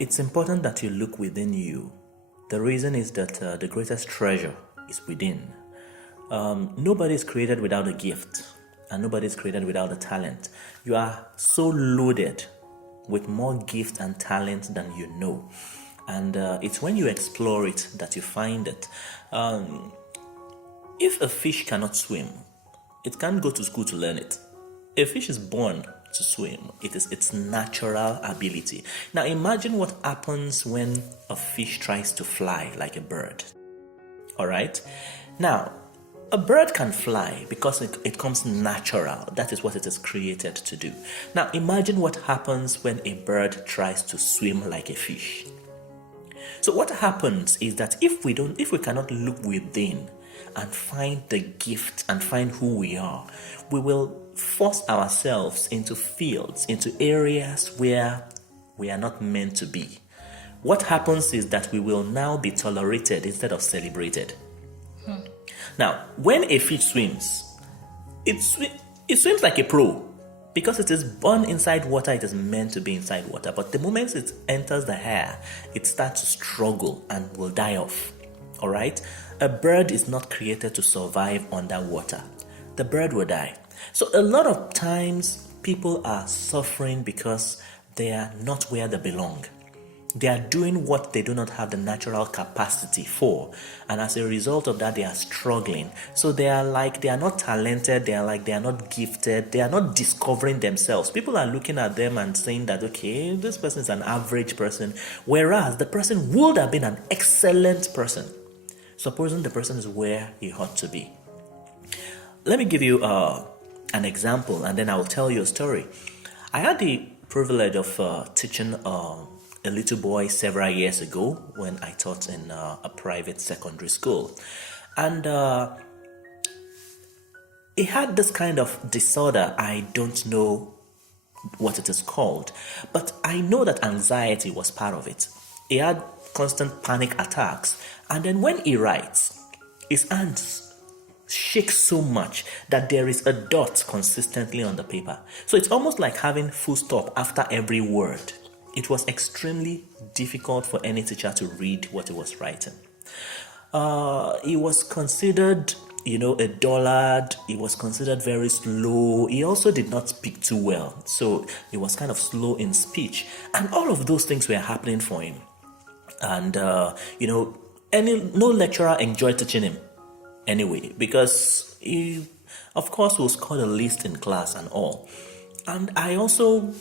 It's important that you look within you. The reason is that the greatest treasure is within. Nobody is created without a gift, and nobody is created without a talent. You are so loaded with more gift and talent than you know. And it's when you explore it that you find it. If a fish cannot swim, it can't go to school to learn it. A fish is born to swim. It is its natural ability. Now imagine what happens when a fish tries to fly like a bird. Alright? Now, a bird can fly because it comes natural. That is what it is created to do. Now imagine what happens when a bird tries to swim like a fish. So what happens is that if we cannot look within and find the gift and find who we are, we will force ourselves into fields, into areas where we are not meant to be. What happens is that we will now be tolerated instead of celebrated. Now, when a fish swims, it swims like a pro. Because it is born inside water, it is meant to be inside water. But the moment it enters the air, it starts to struggle and will die off. Alright? A bird is not created to survive underwater. The bird will die. So a lot of times people are suffering because they are not where they belong. They are doing what they do not have the natural capacity for, and as a result of that they are struggling. So they are not talented, they are not gifted, they are not discovering themselves. People are looking at them and saying that, okay, this person is an average person, whereas the person would have been an excellent person, supposing the person is where he ought to be. Let me give you an example, and then I will tell you a story. I had the privilege of teaching a little boy several years ago when I taught in a private secondary school. And he had this kind of disorder. I don't know what it is called, but I know that anxiety was part of it. He had constant panic attacks, and then when he writes, his hands shake so much that there is a dot consistently on the paper. So it's almost like having full stop after every word. It was extremely difficult for any teacher to read what he was writing. He was considered, a dullard. He was considered very slow. He also did not speak too well. So he was kind of slow in speech. And all of those things were happening for him. And, no lecturer enjoyed teaching him anyway, because he, of course, will score the least in class and all. And I also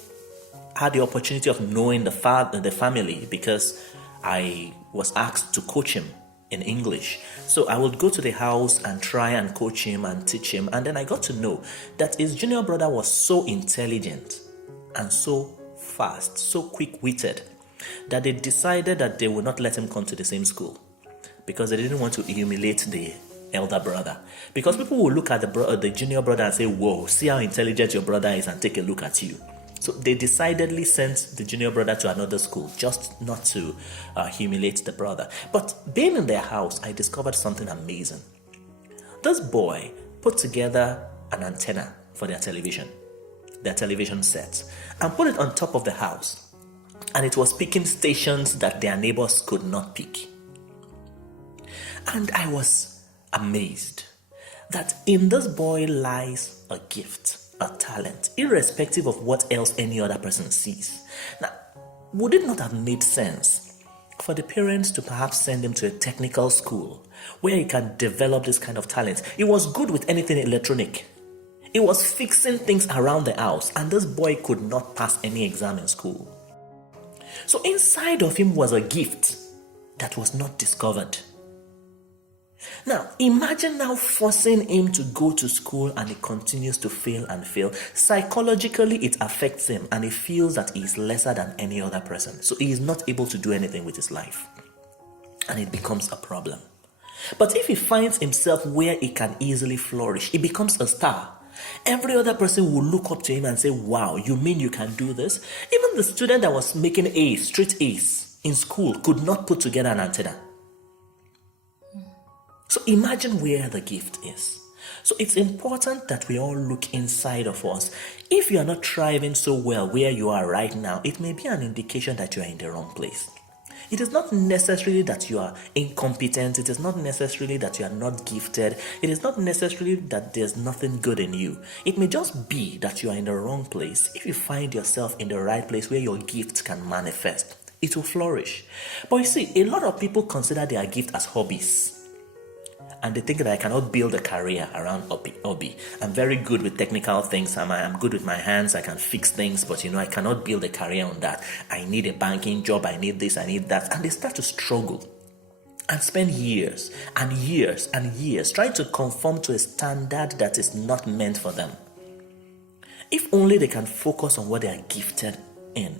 had the opportunity of knowing the family because I was asked to coach him in English. So I would go to the house and try and coach him and teach him. And then I got to know that his junior brother was so intelligent and so fast, so quick-witted, that they decided that they would not let him come to the same school because they didn't want to humiliate the elder brother. Because people will look at the junior brother and say, whoa, see how intelligent your brother is, and take a look at you. So they decidedly sent the junior brother to another school just not to humiliate the brother. But being in their house, I discovered something amazing. This boy put together an antenna for their television set, and put it on top of the house. And it was picking stations that their neighbors could not pick. And I was amazed that in this boy lies a gift, a talent, irrespective of what else any other person sees. Now, would it not have made sense for the parents to perhaps send him to a technical school where he can develop this kind of talent? He was good with anything electronic. He was fixing things around the house, and this boy could not pass any exam in school. So inside of him was a gift that was not discovered. Now, imagine now forcing him to go to school and he continues to fail and fail. Psychologically, it affects him and he feels that he is lesser than any other person. So he is not able to do anything with his life. And it becomes a problem. But if he finds himself where he can easily flourish, he becomes a star. Every other person will look up to him and say, wow, you mean you can do this? Even the student that was making A's, straight A's in school could not put together an antenna. So imagine where the gift is. So it's important that we all look inside of us. If you are not thriving so well where you are right now, it may be an indication that you are in the wrong place. It is not necessarily that you are incompetent. It is not necessarily that you are not gifted. It is not necessarily that there's nothing good in you. It may just be that you are in the wrong place. If you find yourself in the right place where your gifts can manifest, it will flourish. But you see, a lot of people consider their gift as hobbies. And they think that I cannot build a career around hobby. I'm very good with technical things. I'm good with my hands. I can fix things, but I cannot build a career on that. I need a banking job. I need this. I need that. And they start to struggle and spend years and years and years trying to conform to a standard that is not meant for them. If only they can focus on what they are gifted in,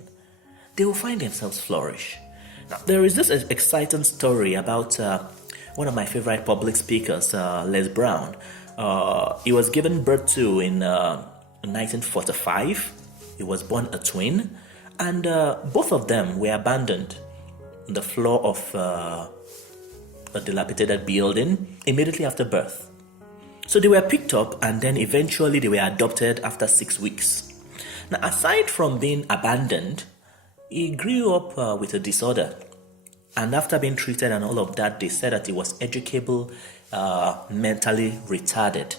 they will find themselves flourish. Now, there is this exciting story about one of my favorite public speakers, Les Brown. He was given birth to in 1945. He was born a twin, and both of them were abandoned on the floor of a dilapidated building immediately after birth. So they were picked up, and then eventually they were adopted after 6 weeks. Now, aside from being abandoned, he grew up with a disorder. And after being treated and all of that, they said that he was educable, mentally retarded.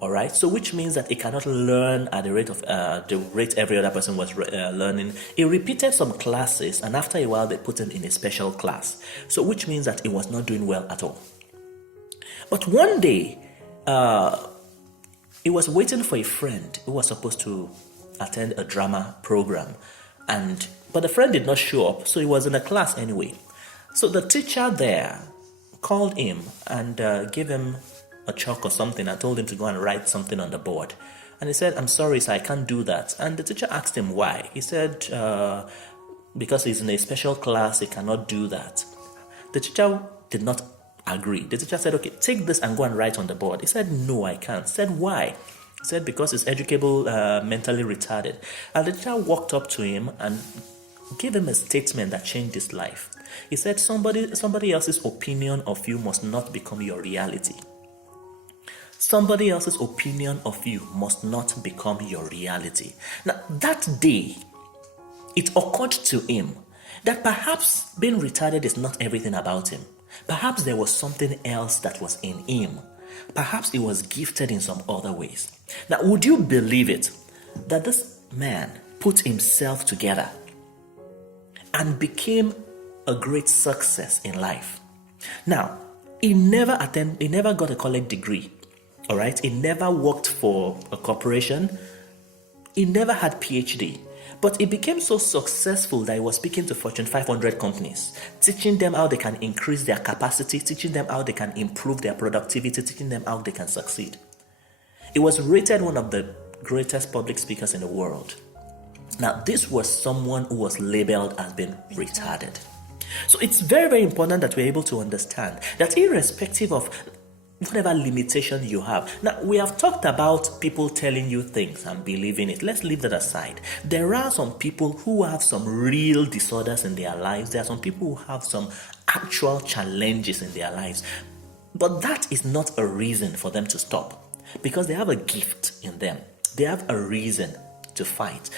All right, so which means that he cannot learn at the rate every other person was learning. He repeated some classes, and after a while, they put him in a special class. So which means that he was not doing well at all. But one day, he was waiting for a friend who was supposed to attend a drama program, but the friend did not show up, so he was in a class anyway. So the teacher there called him and gave him a chalk or something and told him to go and write something on the board. And he said, "I'm sorry, sir, I can't do that." And the teacher asked him why. He said, because he's in a special class, he cannot do that. The teacher did not agree. The teacher said, "Okay, take this and go and write on the board." He said, "No, I can't." He said, "Why?" He said, "Because he's educable, mentally retarded." And the teacher walked up to him and gave him a statement that changed his life. He said, somebody else's opinion of you must not become your reality. Somebody else's opinion of you must not become your reality. Now, that day, it occurred to him that perhaps being retarded is not everything about him. Perhaps there was something else that was in him. Perhaps he was gifted in some other ways. Now, would you believe it that this man put himself together and became a great success in life? Now, he never got a college degree. All right, he never worked for a corporation. He never had PhD, but he became so successful that he was speaking to Fortune 500 companies, teaching them how they can increase their capacity, teaching them how they can improve their productivity, teaching them how they can succeed. He was rated one of the greatest public speakers in the world. Now, this was someone who was labeled as being retarded. So it's very, very important that we're able to understand that irrespective of whatever limitation you have. Now, we have talked about people telling you things and believing it. Let's leave that aside. There are some people who have some real disorders in their lives. There are some people who have some actual challenges in their lives. But that is not a reason for them to stop, because they have a gift in them. They have a reason to fight.